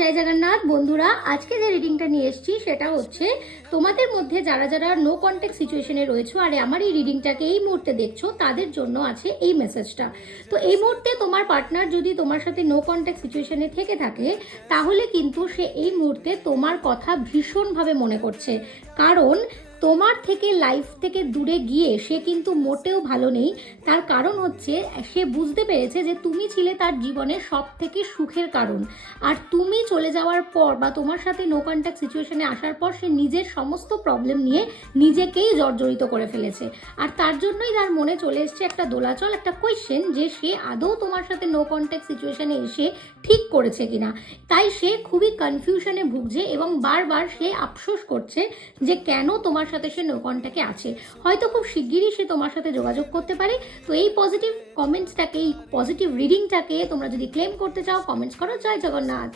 জয় জগন্নাথ বন্ধুরা, আজকে যে রিডিংটা নিয়ে এসেছি সেটা হচ্ছে তোমাদের মধ্যে যারা যারা নো কন্ট্যাক্ট সিচুয়েশনে রয়েছো আর আমার এই রিডিংটাকে এই মুহূর্তে দেখছো তাদের জন্য আছে এই মেসেজটা। তো এই মুহূর্তে তোমার পার্টনার যদি তোমার সাথে নো কন্ট্যাক্ট সিচুয়েশনে থেকে থাকে তাহলে কিন্তু সে এই মুহূর্তে তোমার কথা ভীষণভাবে মনে করছে, কারণ তোমার থেকে লাইফ থেকে দূরে গিয়ে সে কিন্তু মোটেও ভালো নেই। তার কারণ হচ্ছে সে বুঝতে পেরেছে যে তুমি ছিলে তার জীবনের সব থেকে সুখের কারণ, আর তুমি চলে যাওয়ার পর বা তোমার সাথে নো কন্ট্যাক্ট সিচুয়েশনে আসার পর সে নিজের সমস্ত প্রবলেম নিয়ে নিজেকেই জর্জরিত করে ফেলেছে। আর তার জন্যই তার মনে চলে এসছে একটা দোলাচল, একটা কোয়েশ্চেন যে সে আদৌ তোমার সাথে নো কন্ট্যাক্ট সিচুয়েশনে এসে ঠিক করেছে কিনা। তাই সে খুবই কনফিউশনে ভুগছে এবং বারবার সে আফসোস করছে যে কেন তোমার সাথে সে নো কন্ট্যাক্টে আছে। হয়তো খুব শিগগিরই সে তোমার সাথে যোগাযোগ করতে পারে। তো এই পজিটিভ কমেন্টসটাকে, এই পজিটিভ রিডিংটাকে তোমরা যদি ক্লেম করতে চাও, কমেন্টস করো। জয় জগন্নাথ।